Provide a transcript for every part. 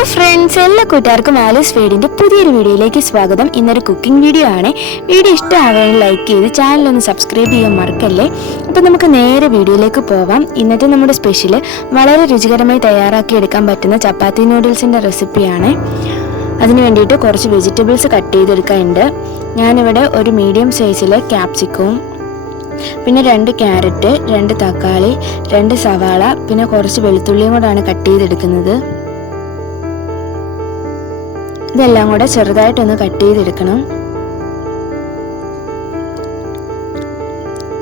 Hello friends, എല്ലാ കൂട്ടുകാർക്കും Alice ഫീഡിൻ്റെ പുതിയൊരു വീഡിയോയിലേക്ക് സ്വാഗതം. ഇന്നൊരു കുക്കിംഗ് വീഡിയോ ആണ്. വീഡിയോ ഇഷ്ടമാവുകയാണെങ്കിൽ ലൈക്ക് ചെയ്ത് ചാനലൊന്ന് സബ്സ്ക്രൈബ് ചെയ്യാൻ മറക്കല്ലേ. അപ്പോൾ നമുക്ക് നേരെ വീഡിയോയിലേക്ക് പോവാം. ഇന്നത്തെ നമ്മുടെ സ്പെഷ്യൽ വളരെ രുചികരമായി തയ്യാറാക്കി എടുക്കാൻ പറ്റുന്ന ചപ്പാത്തി നൂഡിൽസിൻ്റെ റെസിപ്പിയാണ്. അതിന് വേണ്ടിയിട്ട് കുറച്ച് വെജിറ്റബിൾസ് കട്ട് ചെയ്തെടുക്കാനുണ്ട്. ഞാനിവിടെ ഒരു മീഡിയം സൈസിലെ ക്യാപ്സിക്കവും, പിന്നെ 2 ക്യാരറ്റ്, 2 തക്കാളി, 2 സവാള, പിന്നെ കുറച്ച് വെളുത്തുള്ളിയും കൂടാണ് കട്ട് ചെയ്തെടുക്കുന്നത്. ഇതെല്ലാം കൂടെ ചെറുതായിട്ടൊന്ന് കട്ട് ചെയ്തെടുക്കണം.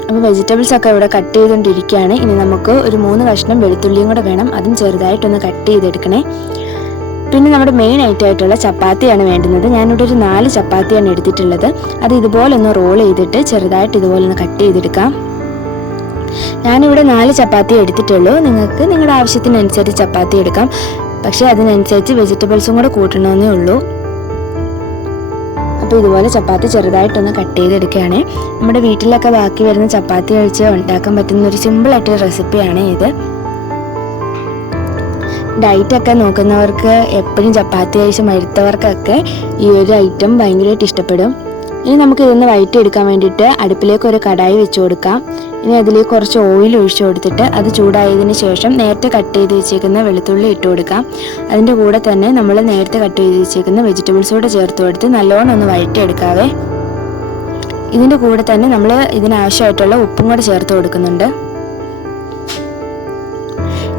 അപ്പോൾ വെജിറ്റബിൾസ് ഒക്കെ ഇവിടെ കട്ട് ചെയ്തുകൊണ്ടിരിക്കുകയാണ്. ഇനി നമുക്ക് ഒരു 3 കഷ്ണം വെളുത്തുള്ളിയും കൂടെ വേണം. അതും ചെറുതായിട്ടൊന്ന് കട്ട് ചെയ്തെടുക്കണേ. പിന്നെ നമ്മുടെ മെയിൻ ആയിട്ടുള്ള ചപ്പാത്തിയാണ് വേണ്ടുന്നത്. ഞാനിവിടെ ഒരു 4 ചപ്പാത്തിയാണ് എടുത്തിട്ടുള്ളത്. അത് ഇതുപോലെ ഒന്ന് റോൾ ചെയ്തിട്ട് ചെറുതായിട്ട് ഇതുപോലെ ഒന്ന് കട്ട് ചെയ്തെടുക്കാം. ഞാനിവിടെ 4 ചപ്പാത്തി എടുത്തിട്ടുള്ളൂ. നിങ്ങൾക്ക് നിങ്ങളുടെ ആവശ്യത്തിനനുസരിച്ച് ചപ്പാത്തി എടുക്കാം. പക്ഷേ അതിനനുസരിച്ച് വെജിറ്റബിൾസും കൂടെ കൂട്ടണമെന്നേ ഉള്ളൂ. അപ്പോൾ ഇതുപോലെ ചപ്പാത്തി ചെറുതായിട്ടൊന്ന് കട്ട് ചെയ്തെടുക്കുകയാണ്. നമ്മുടെ വീട്ടിലൊക്കെ ബാക്കി വരുന്ന ചപ്പാത്തി കഴിച്ച് ഉണ്ടാക്കാൻ പറ്റുന്ന ഒരു സിമ്പിളായിട്ടൊരു റെസിപ്പിയാണ് ഇത്. ഡയറ്റൊക്കെ നോക്കുന്നവർക്ക്, എപ്പോഴും ചപ്പാത്തി കഴിച്ച് മടുത്തവർക്കൊക്കെ ഈ ഒരു ഐറ്റം ഭയങ്കരമായിട്ട് ഇഷ്ടപ്പെടും. ഇനി നമുക്ക് ഇതൊന്ന് വഴറ്റിയെടുക്കാൻ വേണ്ടിയിട്ട് അടുപ്പിലേക്ക് ഒരു കടായി വെച്ച് കൊടുക്കാം. ഇനി അതിലേക്ക് കുറച്ച് ഓയിൽ ഒഴിച്ചു കൊടുത്തിട്ട് അത് ചൂടായതിനു ശേഷം നേരത്തെ കട്ട് ചെയ്ത് വെച്ചേക്കുന്ന വെളുത്തുള്ളി ഇട്ട് കൊടുക്കാം. അതിൻ്റെ കൂടെ തന്നെ നമ്മൾ നേരത്തെ കട്ട് ചെയ്ത് വെച്ചേക്കുന്ന വെജിറ്റബിൾസ് കൂടെ ചേർത്ത് കൊടുത്ത് നല്ലോണം ഒന്ന് വഴറ്റിയെടുക്കാവേ. ഇതിൻ്റെ കൂടെ തന്നെ നമ്മൾ ഇതിനാവശ്യമായിട്ടുള്ള ഉപ്പും കൂടെ ചേർത്ത് കൊടുക്കുന്നുണ്ട്.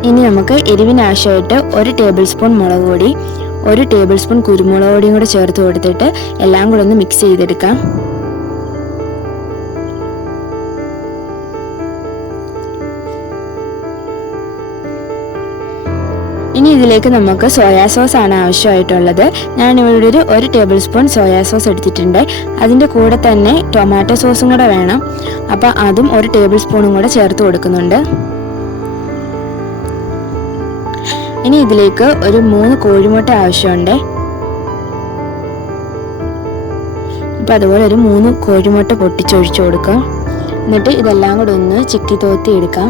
ഇനി നമുക്ക് എരിവിനാവശ്യമായിട്ട് 1 ടേബിൾ സ്പൂൺ മുളക് പൊടി, 1 ടേബിൾ സ്പൂൺ കുരുമുളക് പൊടിയും കൂടെ ചേർത്ത് കൊടുത്തിട്ട് എല്ലാം കൂടെ ഒന്ന് മിക്സ് ചെയ്തെടുക്കാം. ഇനി ഇതിലേക്ക് നമുക്ക് സോയാ സോസ് ആണ് ആവശ്യമായിട്ടുള്ളത്. ഞാനിവിടെ 1 ടേബിൾ സ്പൂൺ സോയാ സോസ് എടുത്തിട്ടുണ്ട്. അതിൻ്റെ കൂടെ തന്നെ ടൊമാറ്റോ സോസും കൂടെ വേണം. അപ്പോൾ അതും 1 ടേബിൾ സ്പൂണും കൂടെ ചേർത്ത് കൊടുക്കുന്നുണ്ട്. ഇനി ഇതിലേക്ക് ഒരു 3 കോഴിമുട്ട ആവശ്യമുണ്ട്. അപ്പം അതുപോലെ ഒരു 3 കോഴിമുട്ട പൊട്ടിച്ചൊഴിച്ചു കൊടുക്കാം. എന്നിട്ട് ഇതെല്ലാം കൂടെ ഒന്ന് ചിക്കി തോത്തി എടുക്കാം.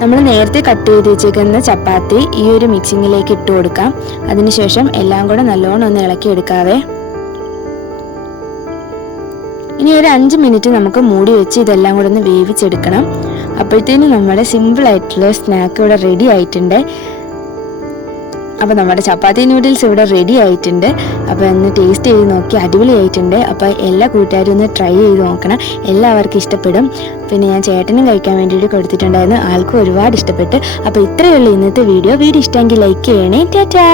നമ്മൾ നേരത്തെ കട്ട് ചെയ്ത് വെച്ചേക്കുന്ന ചപ്പാത്തി ഈ ഒരു മിക്സിങ്ങിലേക്ക് ഇട്ട് കൊടുക്കാം. അതിനുശേഷം എല്ലാം കൂടെ നല്ലോണം ഒന്ന് ഇളക്കി എടുക്കാവേ. ഇനി ഒരു 5 മിനിറ്റ് നമുക്ക് മൂടി വെച്ച് ഇതെല്ലാം കൂടെ ഒന്ന് വേവിച്ചെടുക്കണം. അപ്പോഴത്തേനും നമ്മുടെ സിമ്പിൾ ആയിട്ടുള്ള സ്നാക്ക് ഇവിടെ റെഡി ആയിട്ടുണ്ട്. അപ്പോൾ നമ്മുടെ ചപ്പാത്തി നൂഡിൽസ് ഇവിടെ റെഡി ആയിട്ടുണ്ട്. അപ്പോൾ ഒന്ന് ടേസ്റ്റ് ചെയ്ത് നോക്കി, അടിപൊളിയായിട്ടുണ്ട്. അപ്പോൾ എല്ലാ കൂട്ടുകാരും ഒന്ന് ട്രൈ ചെയ്ത് നോക്കണം. എല്ലാവർക്കും ഇഷ്ടപ്പെടും. പിന്നെ ഞാൻ ചേട്ടനും കഴിക്കാൻ വേണ്ടിയിട്ട് കൊടുത്തിട്ടുണ്ടായിരുന്നു. ആൾക്കും ഒരുപാട് ഇഷ്ടപ്പെട്ട്. അപ്പോൾ ഇത്രയേ ഉള്ളൂ ഇന്നത്തെ വീഡിയോ. ഇഷ്ടമെങ്കിൽ ലൈക്ക് ചെയ്യണേ. ടാറ്റാ.